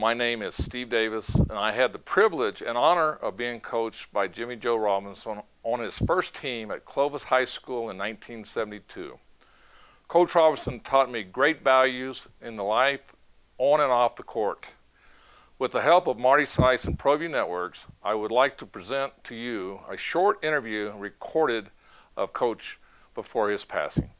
My name is Steve Davis, and I had the privilege and honor of being coached by Jimmy Joe Robinson on his first team at Clovis High School in 1972. Coach Robinson taught me great values in the life on and off the court. With the help of Marty Seiss and ProView Networks, I would like to present to you a short interview recorded of Coach before his passing.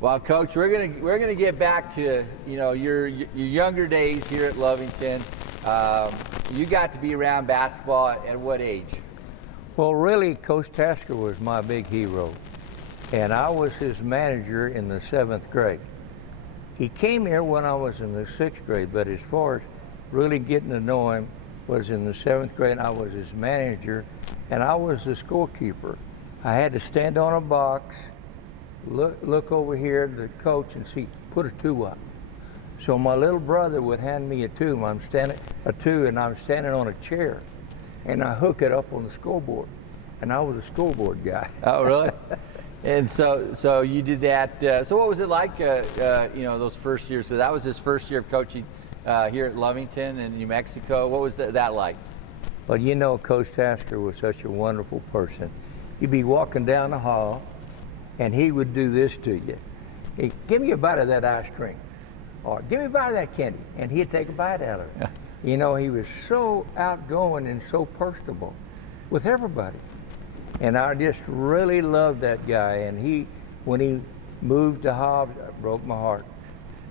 Well, Coach, we're gonna get back to your younger days here at Lovington. You got to be around basketball at what age? Well, really, Coach Tasker was my big hero, and I was his manager in the 7th grade. He came here when I was in the 6th grade, but as far as really getting to know him was in the 7th grade. I was his manager, and I was the scorekeeper. I had to stand on a box, look over here at the coach and see, put a 2 up. So my little brother would hand me a 2, and I'm standing on a chair, and I hook it up on the scoreboard, and I was a scoreboard guy. Oh, really? And so you did that. So what was it like? Those first years. So that was his first year of coaching here at Lovington in New Mexico. What was that like? Well, Coach Tasker was such a wonderful person. You'd be walking down the hall, and he would do this to you. He'd give me a bite of that ice cream, or give me a bite of that candy, and he'd take a bite out of it. He was so outgoing and so personable with everybody. And I just really loved that guy. And when he moved to Hobbs, it broke my heart.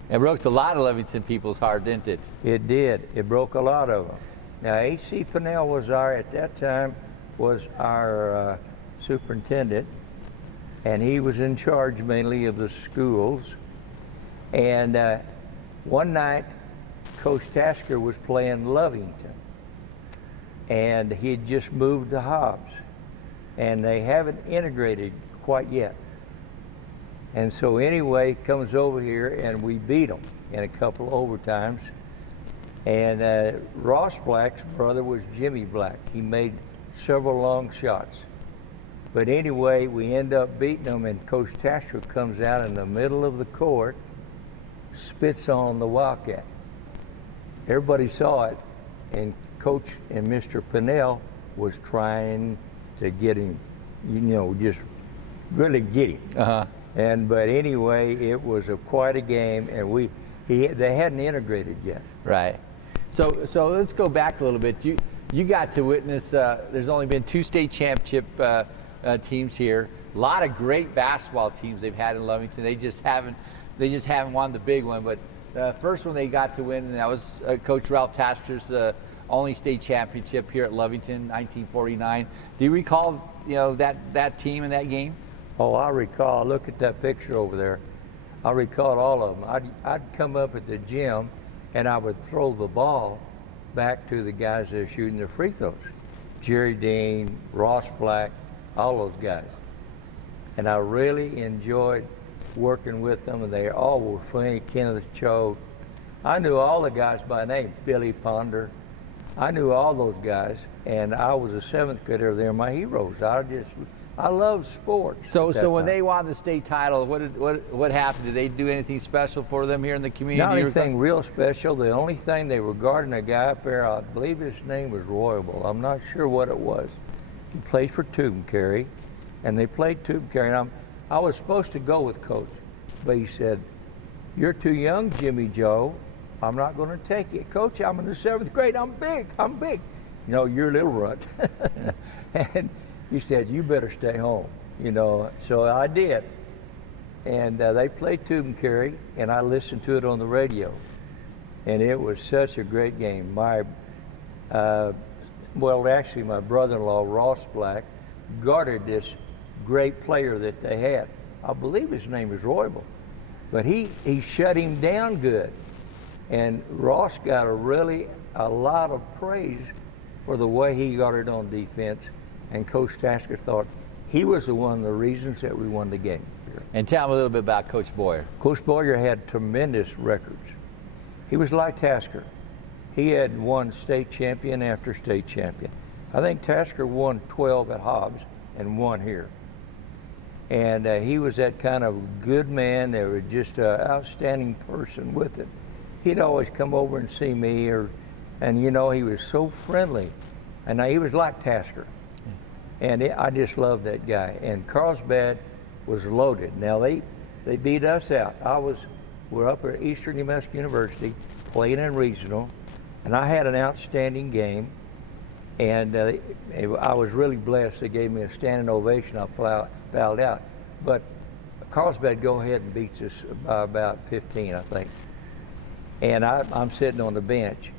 It broke a lot of Lovington people's heart, didn't it? It did. It broke a lot of them. Now, H.C. Pennell was at that time, was our superintendent, and he was in charge mainly of the schools. And one night, Coach Tasker was playing Lovington, and he had just moved to Hobbs, and they haven't integrated quite yet. And so anyway, comes over here, and we beat them in a couple of overtimes. And Ross Black's brother was Jimmy Black. He made several long shots. But anyway, we end up beating them, and Coach Tasker comes out in the middle of the court, spits on the Wildcat. Everybody saw it, and Coach and Mr. Pennell was trying to get him, just really get him. But anyway, it was quite a game, and they hadn't integrated yet. Right. So let's go back a little bit. You got to witness. There's only been 2 state championship teams here. A lot of great basketball teams they've had in Lovington. They just haven't won the big one. But the first one they got to win, and that was Coach Ralph Tasker's only state championship here at Lovington, 1949. Do you recall that team and that game? Oh, I recall. Look at that picture over there. I recall all of them. I'd come up at the gym, and I would throw the ball back to the guys that are shooting their free throws. Jerry Dean, Ross Black, all those guys. And I really enjoyed working with them, and they all were funny. Kenneth Cho. I knew all the guys by name. Billy Ponder. I knew all those guys, and I was a 7th grader. They're my heroes. I love sports. So when they won the state title, what happened? Did they do anything special for them here in the community? Not anything real special. The only thing, they were guarding a guy up there, I believe his name was Royable. I'm not sure what it was. He played for Tucumcari, and they played Tucumcari. And I was supposed to go with Coach, but he said, "You're too young, Jimmy Joe. I'm not going to take you." "Coach, I'm in the 7th grade. I'm big. You're a little runt." And he said, "You better stay home." So I did. And they played Tucumcari, and I listened to it on the radio. And it was such a great game. My brother-in-law, Ross Black, guarded this great player that they had. I believe his name is Royable. But he shut him down good. And Ross got a lot of praise for the way he guarded on defense. and Coach Tasker thought he was one of the reasons that we won the game. And tell me a little bit about Coach Boyer. Coach Boyer had tremendous records. He was like Tasker. He had won state champion after state champion. I think Tasker won 12 at Hobbs and 1 here. And he was that kind of good man. They were just an outstanding person with it. He'd always come over and see me, and you know, he was so friendly. And he was like Tasker. And I just loved that guy. And Carlsbad was loaded. Now they beat us out. We're up at Eastern New Mexico University playing in regional, and I had an outstanding game. And I was really blessed. They gave me a standing ovation. I fouled out. But Carlsbad go ahead and beats us by about 15, I think. And I'm sitting on the bench.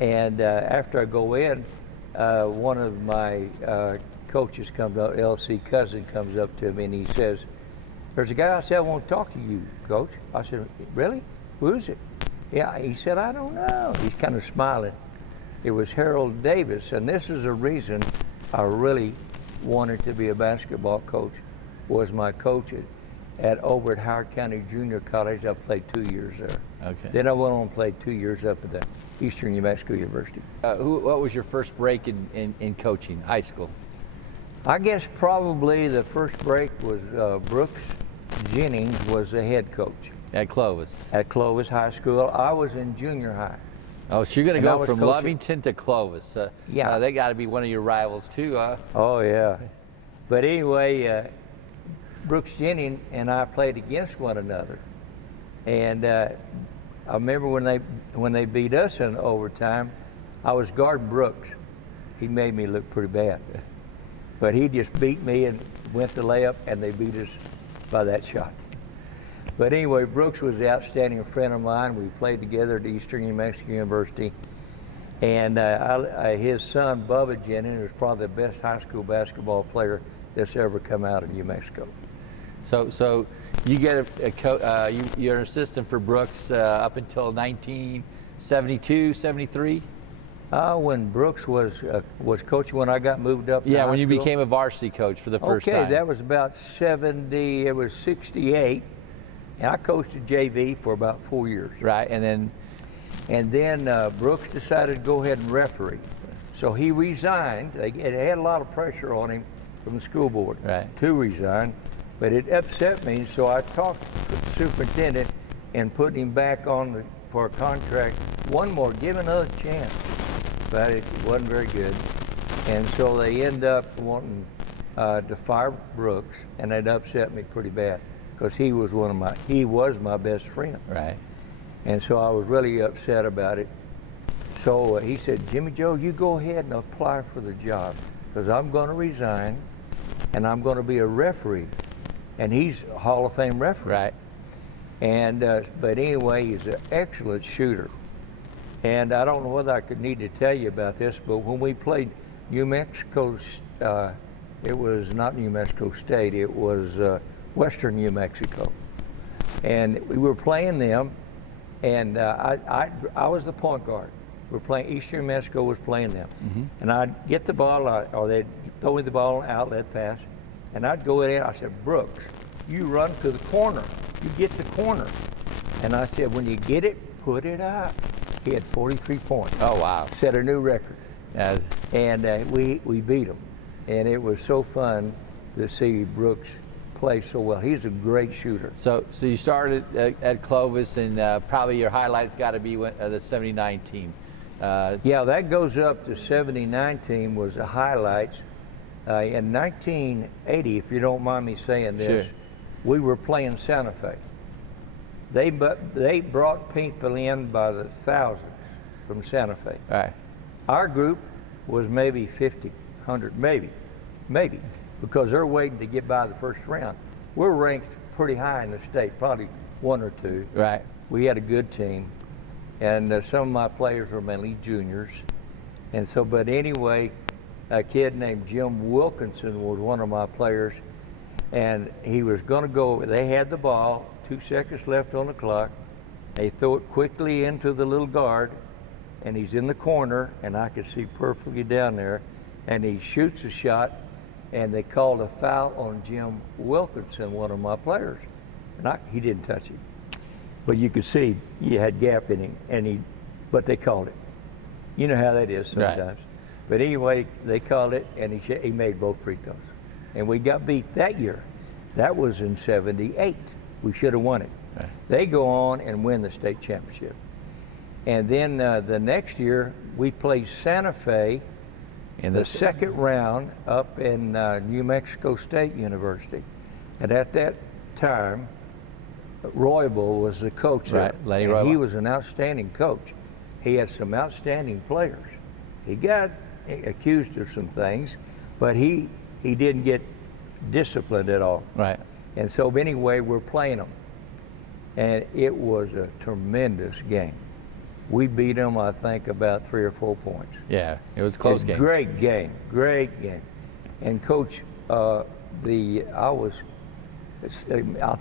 And after I go in, one of my coaches comes up, L.C. Cousin comes up to me and he says, "There's a guy I said I want to talk to you, Coach." I said, "Really? Who is it?" "Yeah," he said, "I don't know." He's kind of smiling. It was Harold Davis, and this is the reason I really wanted to be a basketball coach, was my coach over at Howard County Junior College. I played 2 years there. Okay. Then I went on and played 2 years up at the Eastern New Mexico University. What was your first break in coaching, high school? I guess probably the first break was Brooks Jennings was the head coach At Clovis. at Clovis High School. I was in junior high. Oh, so you're going And to I go was from coaching- Lovington to Clovis. Yeah. They got to be one of your rivals too, huh? Oh yeah. But anyway, Brooks Jennings and I played against one another, and I remember when they beat us in overtime, I was guarding Brooks. He made me look pretty bad, but he just beat me and went to layup, and they beat us by that shot. But anyway, Brooks was an outstanding friend of mine. We played together at Eastern New Mexico University. And his son, Bubba Jennings, was probably the best high school basketball player that's ever come out of New Mexico. So you get you're an assistant for Brooks up until 1972, 73? When Brooks was coaching, when I got moved up to Yeah, high when you school. became a varsity coach for the first time. Okay, that was about 70, it was 68. And I coached at JV for about 4 years. Right, and then Brooks decided to go ahead and referee. So he resigned. It had a lot of pressure on him from the school board to resign, but it upset me. So I talked to the superintendent and put him back on for a contract. One more, give another chance. But it wasn't very good. And so they end up wanting to fire Brooks, and it upset me pretty bad because he was my best friend. right. And so I was really upset about it. So he said, "Jimmy Joe, you go ahead and apply for the job because I'm going to resign and I'm going to be a referee." And he's a Hall of Fame referee. Right. And but anyway, he's an excellent shooter. And I don't know whether I could need to tell you about this, but when we played New Mexico, it was not New Mexico State, it was Western New Mexico. And we were playing them, and I was the point guard. We were playing, Eastern New Mexico was playing them. And I'd get the ball, or they'd throw me the ball on outlet pass, and I'd go in there, I said, "Brooks, you run to the corner. You get the corner." And I said, "When you get it, put it up." He had 43 points. Oh, wow. Set a new record. As And we beat him. And it was so fun to see Brooks play so well. He's a great shooter. So you started at Clovis, and probably your highlights got to be the '79 team. Yeah, that goes up to 79 team was the highlights. In 1980, if you don't mind me saying this, Sure. we were playing Santa Fe. They brought people in by the thousands from Santa Fe. Right. Our group was maybe 50, 100, maybe, because they're waiting to get by the first round. We're ranked pretty high in the state, probably 1 or 2. Right. We had a good team, and some of my players were mainly juniors. And so, but anyway, a kid named Jim Wilkinson was one of my players, and he was going to go, they had the ball, 2 seconds left on the clock. They throw it quickly into the little guard, and he's in the corner, and I could see perfectly down there. and he shoots a shot, and they called a foul on Jim Wilkinson, one of my players. And he didn't touch him. But you could see he had gap in him, but they called it. You know how that is sometimes. Right. But anyway, they called it, and he made both free throws. And we got beat that year. That was in '78. We should have won it. Right. They go on and win the state championship. And then the next year, we played Santa Fe In the second round up in New Mexico State University. And at that time, Roybal was the coach there. Right, Lenny and Roybal. he was an outstanding coach. He had some outstanding players. He got accused of some things, but he didn't get disciplined at all. Right. And so anyway, we're playing them. And it was a tremendous game. We beat them, I think, about 3 or 4 points. Yeah, it was a close game. Great game, great game. And Coach, I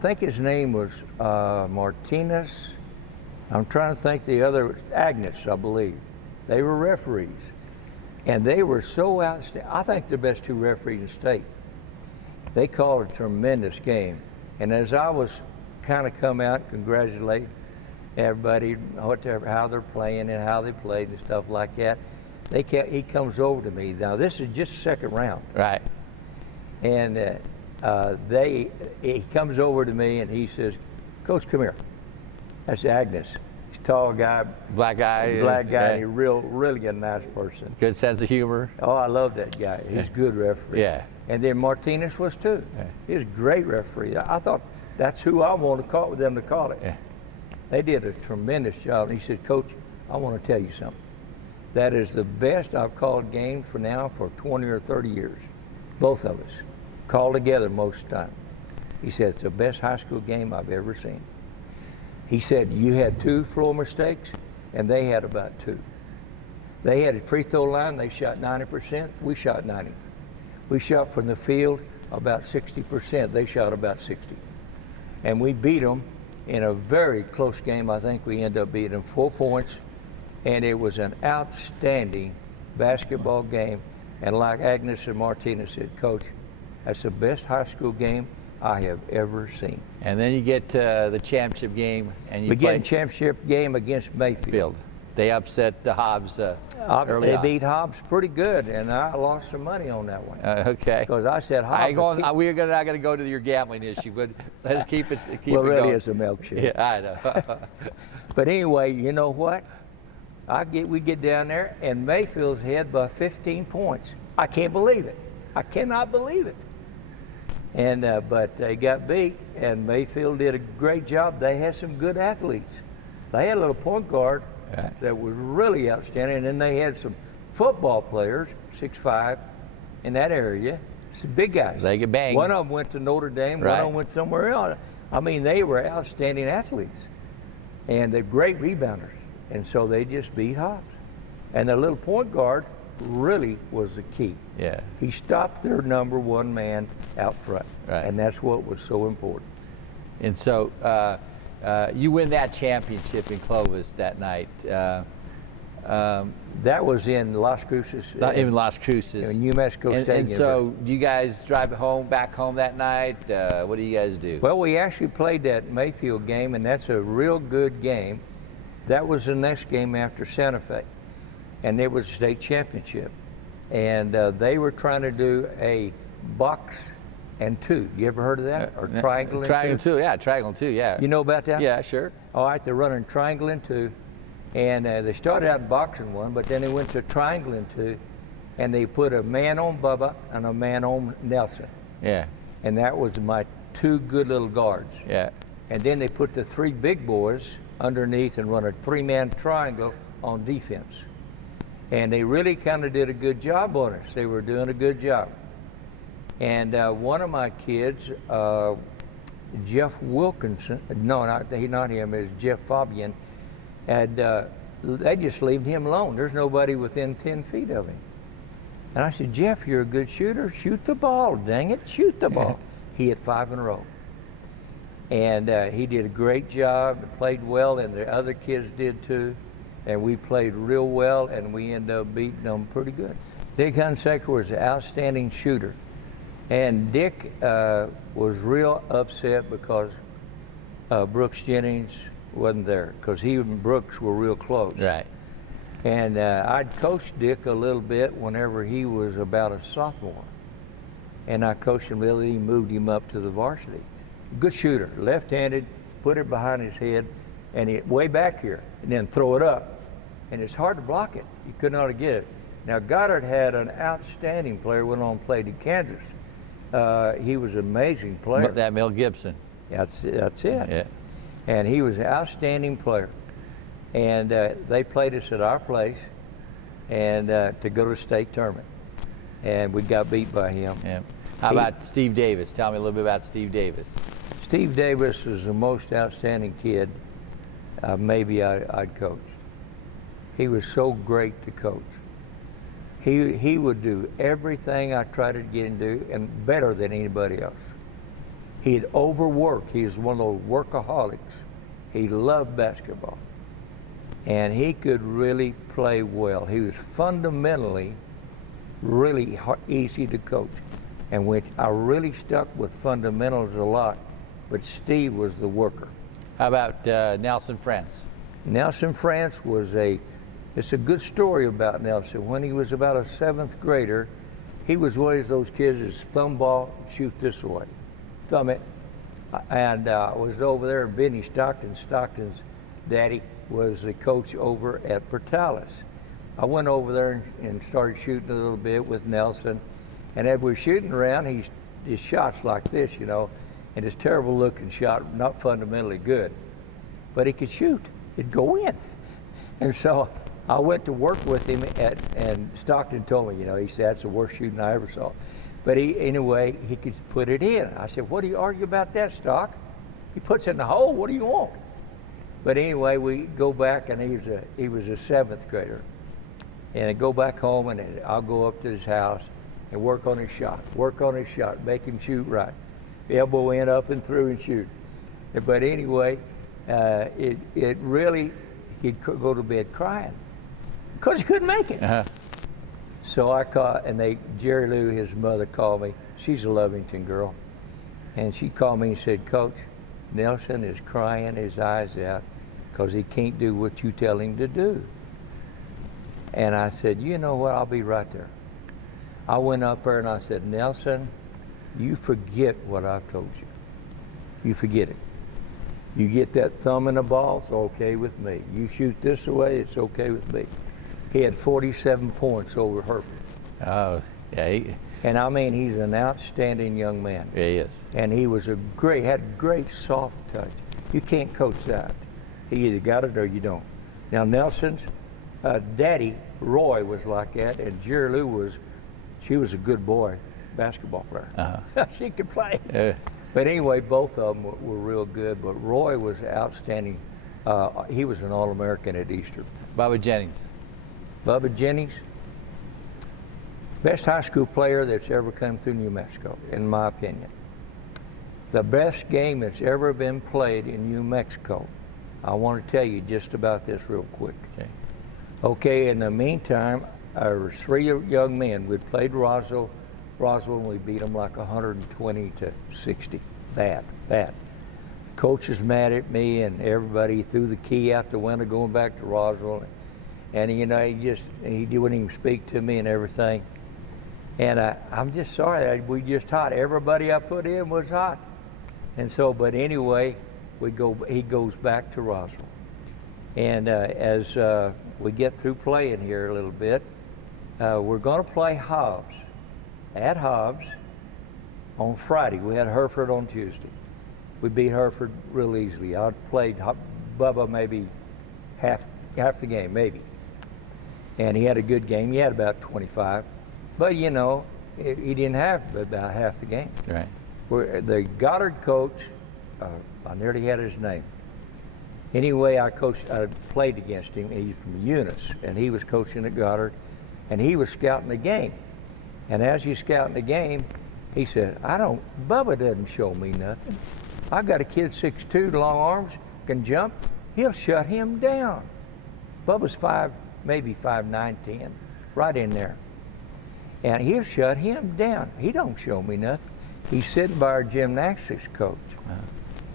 think his name was Martinez. I'm trying to think the other, Agnes, I believe. They were referees. And they were so outstanding. I think the best 2 referees in state. They called a tremendous game. And as I was kind of come out and congratulate everybody, how they're playing and how they played and stuff like that, he comes over to me. Now, this is just second round. Right. And he comes over to me and he says, "Coach, come here." That's Agnes. He's a tall guy, Black guy. black guy, Yeah. and he's really a nice person. Good sense of humor. Oh, I love that guy. He's a good referee. Yeah. And then Martinez was too. Yeah. He's a great referee. I thought that's who I wanted to call with them to call it. Yeah. They did a tremendous job. And he said, "Coach, I want to tell you something. That is the best I've called games for 20 or 30 years. Both of us called together most of the time." He said, "It's the best high school game I've ever seen." He said, "You had 2 floor mistakes, and they had about 2. They had a free throw line. They shot 90%. We shot 90. We shot from the field about 60%. They shot about 60. And we beat them in a very close game. I think we ended up beating them 4 points. And it was an outstanding basketball game. And like Agnes and Martinez said, "Coach, that's the best high school game I have ever seen." And then you get to the championship game, and you We play get a championship game against Mayfield. Field. They upset the Hobbs early They on. beat Hobbs pretty good, and I lost some money on that one. Okay. Because I said Hobbs. I ain't going, we're not going to go to your gambling issue, but let's keep it well, it really, going. it's a milkshake. Yeah, I know. But anyway, you know what? We get down there, and Mayfield's ahead by 15 points. I can't believe it. I cannot believe it. And but they got beat, and Mayfield did a great job. They had some good athletes. They had a little point guard Right. that was really outstanding, and then they had some football players, 6'5", in that area. Some big guys. They could bang. One of them went to Notre Dame. One Right. of them went somewhere else. I mean, they were outstanding athletes, and they're great rebounders. And so they just beat Hobbs. And the little point guard really was the key. Yeah. He stopped their number 1 man out front. Right. And that's what was so important. And so you win that championship in Clovis that night. That was in Las Cruces. Not even Las Cruces. in New Mexico and, State and so you guys drive back home that night? What do you guys do? Well, we actually played that Mayfield game, and that's a real good game. That was the next game after Santa Fe, and it was a state championship. And they were trying to do a box and 2. You ever heard of that? Or triangle and 2? Triangle 2, yeah, triangle 2, yeah. You know about that? Yeah, sure. All right, they're running triangle and 2. And they started out in boxing 1, but then they went to triangle and 2, and they put a man on Bubba and a man on Nelson. Yeah, And that was my 2 good little guards. yeah. And then they put the 3 big boys underneath and run a 3-man triangle on defense. And they really kind of did a good job on us. They were doing a good job. And one of my kids, Jeff Wilkinson, not him, it's Jeff Fabian, and they just leave him alone. There's nobody within 10 feet of him. And I said, "Jeff, you're a good shooter. Shoot the ball, dang it, shoot the ball." He hit 5 in a row. And he did a great job, played well, and the other kids did too. And we played real well, and we ended up beating them pretty good. Dick Hunsaker was an outstanding shooter. And Dick was real upset because Brooks Jennings wasn't there, because he and Brooks were real close. Right. And I'd coached Dick a little bit whenever he was about a sophomore. And I coached him a little, he moved him up to the varsity. Good shooter, left-handed, put it behind his head, and he way back here, and then throw it up. And it's hard to block it. You couldn't ought to get it. Now, Goddard had an outstanding player, went on and played in Kansas. He was an amazing player. That Mel Gibson. That's it. Yeah. And he was an outstanding player. And they played us at our place and to go to the state tournament. And we got beat by him. Yeah. How about Steve Davis? Tell me a little bit about Steve Davis. Steve Davis was the most outstanding kid maybe I'd coached. He was so great to coach. He would do everything I tried to get him to do, and better than anybody else. He'd overwork. He was one of those workaholics. He loved basketball. And he could really play well. He was fundamentally really easy to coach. And which I really stuck with fundamentals a lot, but Steve was the worker. How about Nelson France? Nelson France it's a good story about Nelson. When he was about a 7th grader, he was one of those kids that's thumb ball, shoot this way, thumb it. And I was over there, Benny Stockton. Stockton's daddy was the coach over at Portales. I went over there and started shooting a little bit with Nelson. And as we were shooting around, his shots like this, you know, and his terrible looking shot, not fundamentally good, but he could shoot. It'd go in. And so I went to work with him and Stockton told me, you know, he said, that's the worst shooting I ever saw. But anyway, he could put it in. I said, what do you argue about that, Stock? He puts it in the hole, what do you want? But anyway, we go back, and he was a 7th grader. And I go back home, and I'll go up to his house and work on his shot, make him shoot right. Elbow in, up and through and shoot. But anyway, it really, he'd go to bed crying because he couldn't make it. Uh-huh. So I called, and Jerry Lou, his mother, called me. She's a Lovington girl. And she called me and said, Coach, Nelson is crying his eyes out because he can't do what you tell him to do. And I said, you know what, I'll be right there. I went up there and I said, Nelson, you forget what I've told you. You forget it. You get that thumb in the ball, it's okay with me. You shoot this away, it's okay with me. He had 47 points over Herford. Oh, yeah. And I mean, he's an outstanding young man. Yeah, he is. And he was had great soft touch. You can't coach that. He either got it or you don't. Now Nelson's daddy, Roy, was like that, and Jerry Lou she was a good boy basketball player. Uh-huh. She could play. Yeah. But anyway, both of them were real good, but Roy was outstanding. He was an All-American at Easter. Bubba Jennings. Bubba Jennings, best high school player that's ever come through New Mexico, in my opinion. The best game that's ever been played in New Mexico. I want to tell you just about this real quick. Okay. Okay, in the meantime, there were 3 young men. We played Roswell, and we beat them like 120 to 60. Bad. Coach is mad at me, and everybody threw the key out the window going back to Roswell. And you know, he wouldn't even speak to me and everything. And I'm just sorry, we just hot. Everybody I put in was hot. And so, but anyway, he goes back to Roswell. And as we get through playing here a little bit, we're gonna play Hobbs, at Hobbs on Friday. We had Hereford on Tuesday. We beat Hereford real easily. I played Bubba maybe half the game, maybe. And he had a good game. He had about 25. But, you know, he didn't have about half the game. Right. The Goddard coach, I nearly had his name. Anyway, I played against him. He's from Eunice, and he was coaching at Goddard, and he was scouting the game. And as he's scouting the game, he said, Bubba doesn't show me nothing. I got a kid 6'2", long arms, can jump. He'll shut him down. Bubba's maybe 5'9", 10", right in there. and he'll shut him down. He don't show me nothing. He's sitting by our gymnastics coach,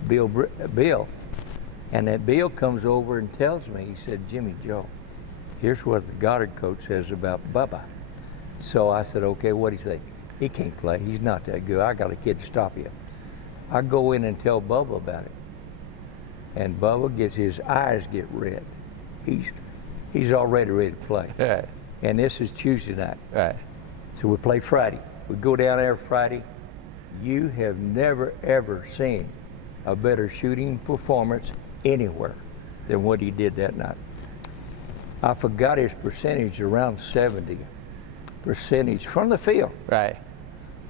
Bill. And that Bill comes over and tells me, he said, Jimmy Joe, here's what the Goddard coach says about Bubba. So I said, okay, what'd he say? He can't play. He's not that good. I got a kid to stop him. I go in and tell Bubba about it. And Bubba his eyes get red. He's already ready to play. Right. And this is Tuesday night. Right. So we play Friday. We go down there Friday. You have never, ever seen a better shooting performance anywhere than what he did that night. I forgot his percentage, around 70% from the field. Right.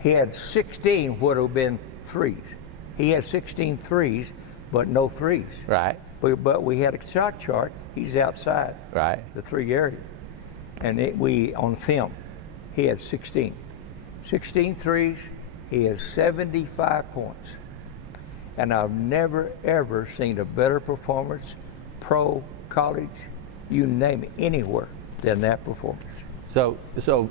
He had 16 would have been threes. He had 16 threes, but no threes. Right. But we had a shot chart. He's outside Right. the 3 area. And we, on film, he had 16. 16 threes, he has 75 points. And I've never, ever seen a better performance, pro, college, you name it, anywhere than that performance. So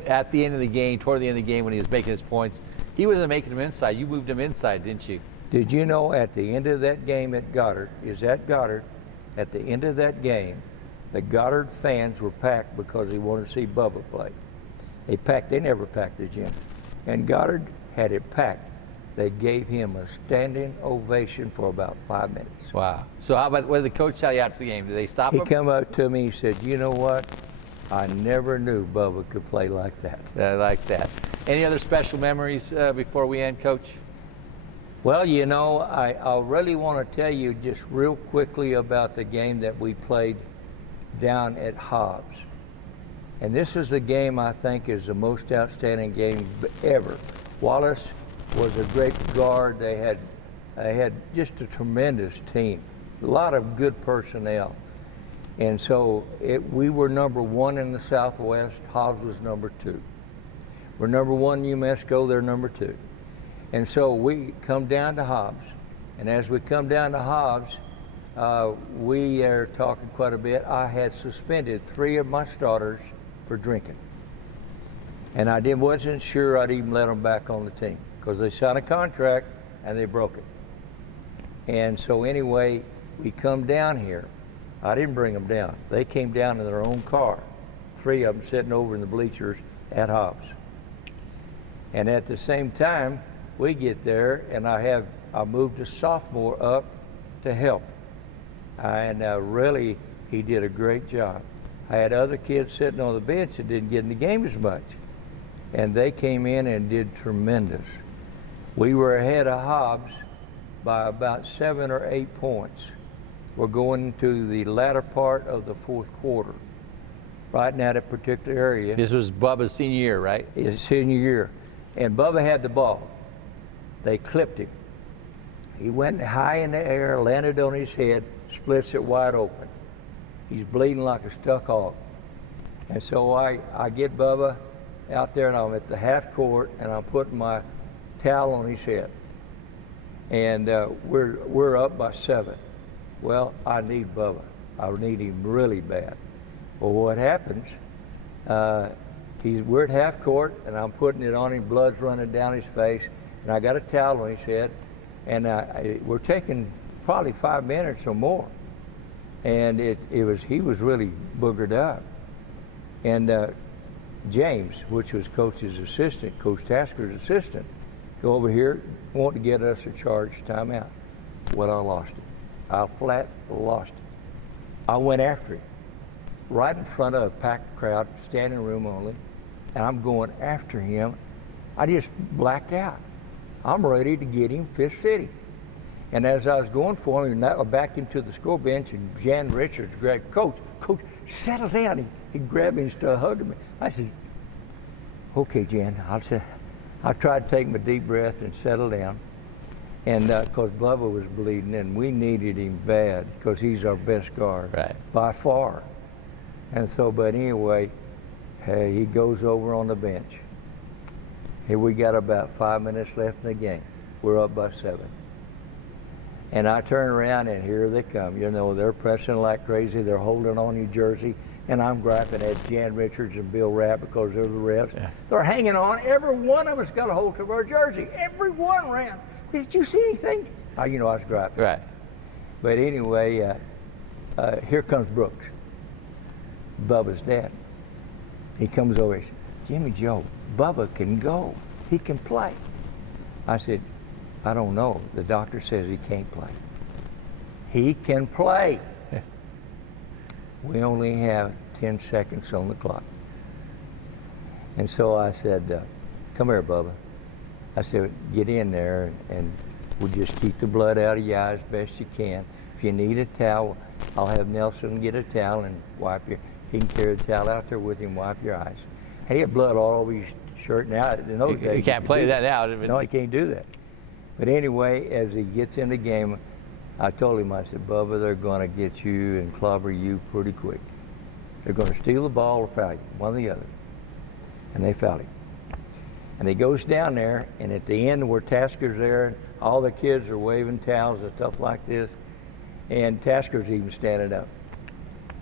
at the end of the game, toward the end of the game, when he was making his points, he wasn't making them inside. You moved him inside, didn't you? Did you know at the end of that game at Goddard, at the end of that game, the Goddard fans were packed because they wanted to see Bubba play. They never packed the gym. And Goddard had it packed. They gave him a standing ovation for about 5 minutes. Wow. So how about, what did the coach tell you after the game? Did they stop He him? come up to me, he said, you know what? I never knew Bubba could play like that. I like that. Any other special memories before we end, Coach? Well, you know, I really want to tell you just real quickly about the game that we played down at Hobbs. And this is the game I think is the most outstanding game ever. Wallace was a great guard. They had just a tremendous team, a lot of good personnel. And so we were number 1 in the Southwest. Hobbs was number 2. We're number 1 in UMESCO, they're number 2. And so we come down to Hobbs. And as we come down to Hobbs, we are talking quite a bit. I had suspended 3 of my starters for drinking. And I wasn't sure I'd even let them back on the team because they signed a contract and they broke it. And so anyway, we come down here. I didn't bring them down. They came down in their own car. 3 of them sitting over in the bleachers at Hobbs. And at the same time, we get there, and I moved a sophomore up to help. And really, he did a great job. I had other kids sitting on the bench that didn't get in the game as much. And they came in and did tremendous. We were ahead of Hobbs by about 7 or 8 points. We're going to the latter part of the 4th quarter, right in that particular area. This was Bubba's senior year, right? His senior year. And Bubba had the ball. They clipped him. He went high in the air, landed on his head, splits it wide open. He's bleeding like a stuck hog. And so I get Bubba out there, and I'm at the half court, and I'm putting my towel on his head. And we're up by 7. Well, I need Bubba. I need him really bad. Well, what happens, we're at half court, and I'm putting it on him, blood's running down his face, and I got a towel on his head, and we're taking probably 5 minutes or more. And he was really boogered up. And James, which was Coach's assistant, Coach Tasker's assistant, go over here, want to get us a charge timeout. Well, I lost it. I flat lost it. I went after him, right in front of a packed crowd, standing room only, and I'm going after him. I just blacked out. I'm ready to get him Fifth City. And as I was going for him, I backed him to the score bench, and Jan Richards grabbed, Coach, settle down. He grabbed me and started hugging me. I said, okay, Jan. I tried to take my deep breath and settle down. And because Bubba was bleeding, and we needed him bad because he's our best guard by far. And so, but anyway, he goes over on the bench. Here we got about 5 minutes left in the game. We're up by 7. And I turn around, and here they come. You know, they're pressing like crazy. They're holding on your jersey. And I'm griping at Jan Richards and Bill Rapp because they're the refs. Yeah. They're hanging on. Every one of us got a hold of our jersey. Every one ran. Did you see anything? I was griping. Right. But anyway, here comes Brooks, Bubba's dad. He comes over and says, Jimmy Joe, Bubba can go. He can play. I said, I don't know. The doctor says he can't play. He can play. We only have 10 seconds on the clock. And so I said, come here, Bubba. I said, get in there and we'll just keep the blood out of your eyes best you can. If you need a towel, I'll have Nelson get a towel and wipe your, he can carry the towel out there with him, wipe your eyes. And he had blood all over his shirt. Now, in those days, You can't play that now. No, he can't do that. But anyway, as he gets in the game, I told him, I said, Bubba, they're going to get you and clobber you pretty quick. They're going to steal the ball or foul you, one or the other. And they fouled him. And he goes down there, and at the end where Tasker's there, all the kids are waving towels and stuff like this, and Tasker's even standing up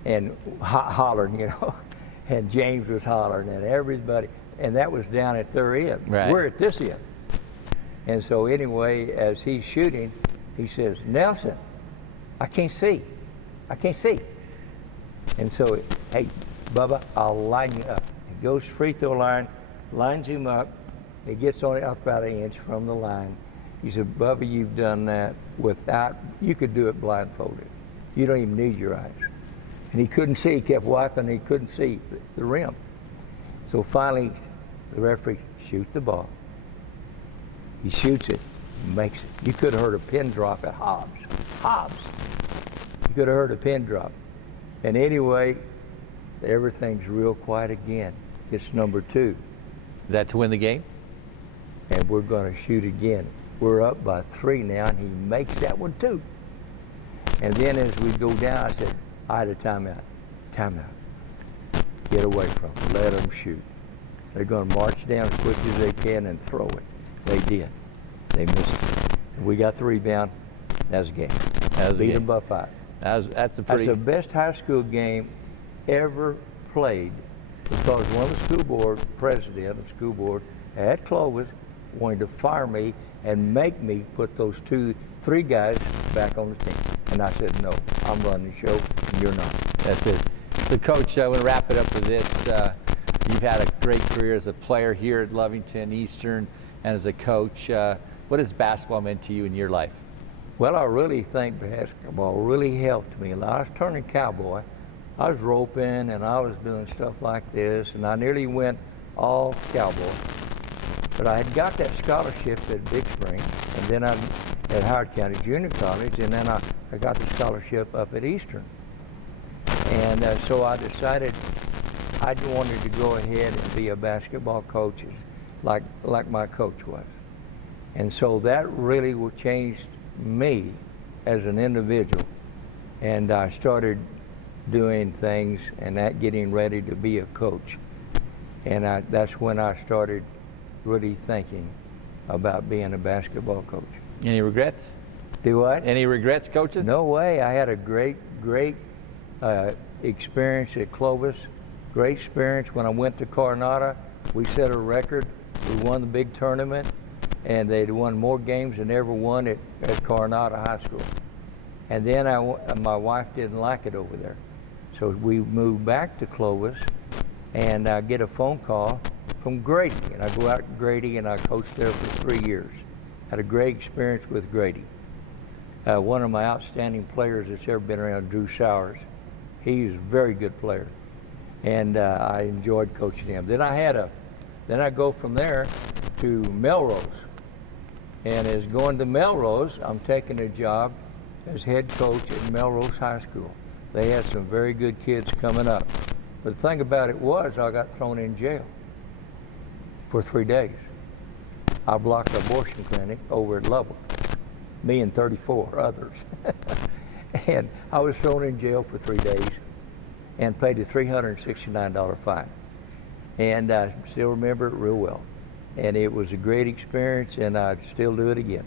and hollering, and James was hollering, and everybody, and that was down at their end. Right. We're at this end. And so anyway, as he's shooting, he says, Nelson, I can't see. I can't see. And so, hey, Bubba, I'll line you up. He goes free throw line, lines him up. He gets on it up about an inch from the line. He said, Bubba, you've done that without, you could do it blindfolded. You don't even need your eyes. And he couldn't see, he kept wiping, he couldn't see the rim. So finally, the referee shoots the ball. He shoots it, makes it. You could have heard a pin drop at Hobbs. You could have heard a pin drop. And anyway, everything's real quiet again. It's number 2. Is that to win the game? And we're going to shoot again. We're up by 3 now, and he makes that one too. And then as we go down, I said, I had a timeout. Timeout. Get away from them. Let them shoot. They're going to march down as quick as they can and throw it. They did. They missed it. And we got the rebound. That was a game. That was a Beat game. them by 5. That's a pretty. That's the best high school game ever played because one of the school board president of the school board at Clovis wanted to fire me and make me put those 3 guys back on the team. And I said, no, I'm running the show, and you're not. That's it. So, Coach, I want to wrap it up with this. You've had a great career as a player here at Lovington Eastern and as a coach. What has basketball meant to you in your life? Well, I really think basketball really helped me a lot. I was turning cowboy. I was roping, and I was doing stuff like this, and I nearly went all cowboy. But I had got that scholarship at Big Spring, and then I at Howard County Junior College, and then I got the scholarship up at Eastern. And so I decided I wanted to go ahead and be a basketball coach like my coach was. And so that really changed me as an individual. And I started doing things and getting ready to be a coach. And that's when I started really thinking about being a basketball coach. Any regrets? Do what? Any regrets coaching? No way. I had a great experience at Clovis. Great experience when I went to Coronado. We set a record. We won the big tournament, and they'd won more games than ever won at Coronado High School. And then my wife didn't like it over there. So we moved back to Clovis, and I get a phone call from Grady. And I go out to Grady, and I coached there for 3 years. Had a great experience with Grady. One of my outstanding players that's ever been around, Drew Sowers. He's a very good player. And I enjoyed coaching him. Then I go from there to Melrose. And as going to Melrose, I'm taking a job as head coach at Melrose High School. They had some very good kids coming up. But the thing about it was I got thrown in jail for 3 days. I blocked an abortion clinic over at Lubbock, me and 34 others. And I was thrown in jail for 3 days and paid a $369 fine. And I still remember it real well. And it was a great experience, and I'd still do it again.